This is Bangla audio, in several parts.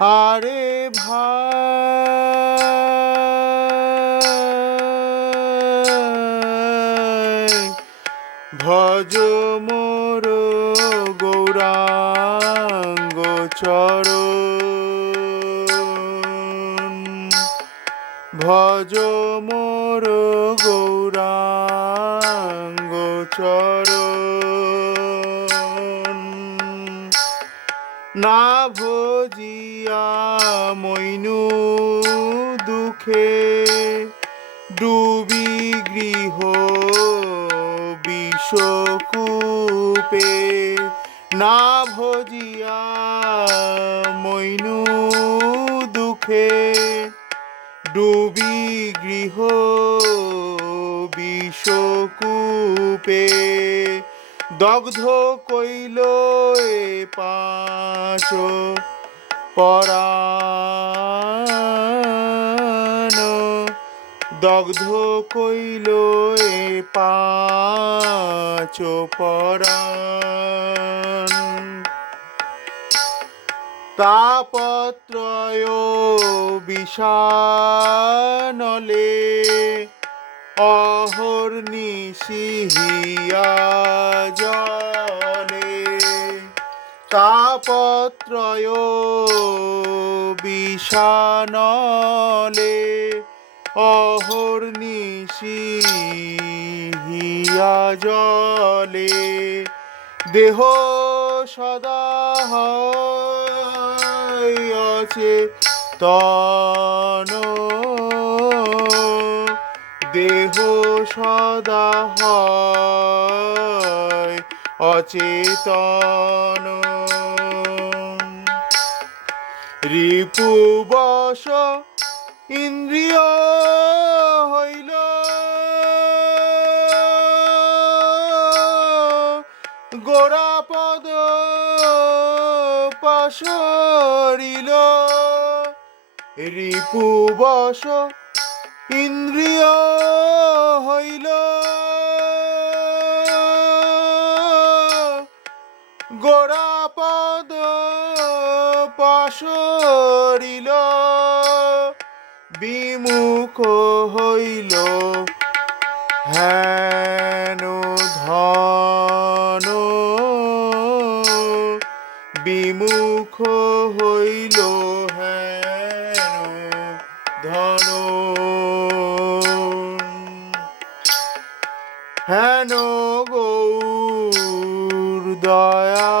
আরে ভাই। ভজ মোর গৌরাঙ্গ চরণ। ভজ মোর গৌরাঙ্গ চরণ। না ভজিয়া মইনু দুঃখে ডুবি গৃহ বিষকূপে। না ভজিয়া মইনু দুঃখে ডুবি গৃহ বিষকূপে। দগ্ধ কইল এ পাঁচ পরাণ দগ্ধ কইল এ পাঁচ পরাণ তাপত্রয় বিষানলে অহর জলে তাপত্রয় বিষানলে অহর জলে দেহ সদা আছে তন দেহ সদা হয় অচেতন। রিপু বশ ইন্দ্রিয় হইল। গোরাপদ পাশরিল। রিপু বশ ইন্দ্রিয় হইল। গোরাপদ পাশরিল। বিমুখ হইল। হেন ধন। বিমুখ হেন গৌর দয়াময়,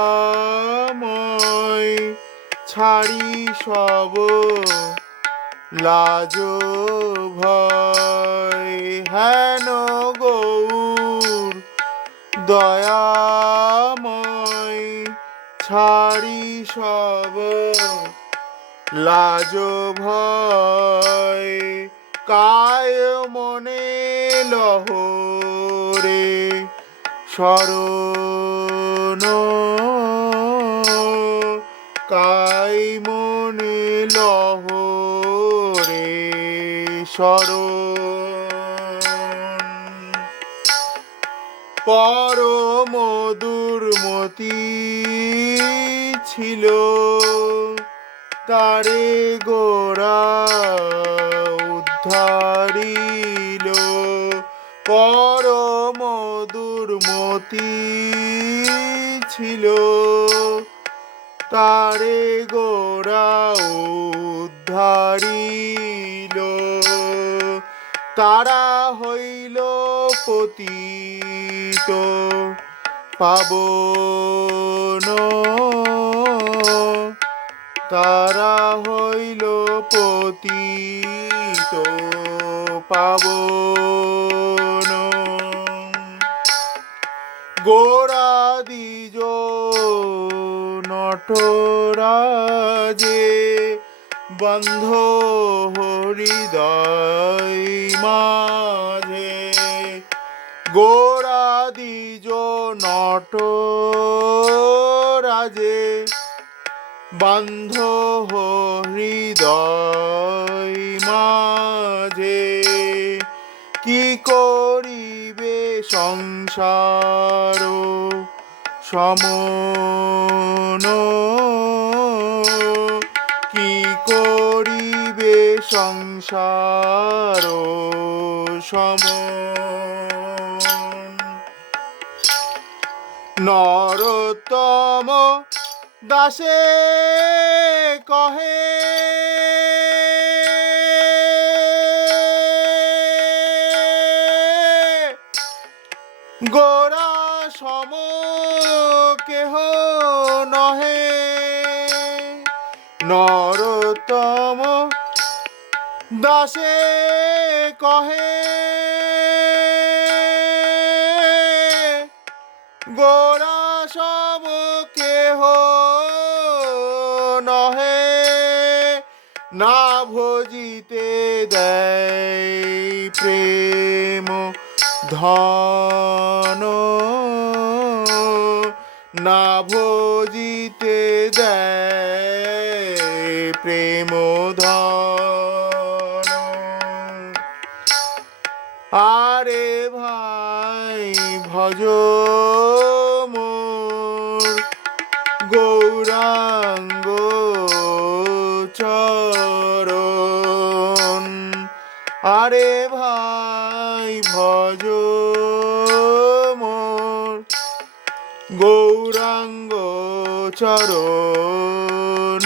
ছাড়ি সব লাজ ভয়। হেন গৌর দয়াময়, ছাড়ি সব লাজ ভয়। কায় মনে লহরে শরণ। কাই মনে লহ রে শরণ। পর মধুর মতি ছিল তারে গোরা মতি ছিল। তারে গোরা উদ্ধারিল। তারা হইল পতিত। পাবন তারা হইল পতিত। পাবন গোরা দ্বিজ নটরাজে বন্ধ হৃদয় মাঝে। গোরা দ্বিজ নট রাজে বন্ধ হৃদয় মাঝে। সংসার সম কি করিবে সংসার সম নরতম দাসে কহে গোরা সম কেহ নহে। নরতম দাসে কহে। গোরা সব কেহ নহে। না ভজিতে দেয় প্রেম। ধন না ভোজিতে দেয় প্রেম ধন। আরে ভাই ভজ। মোর গৌরাঙ্গ চরণ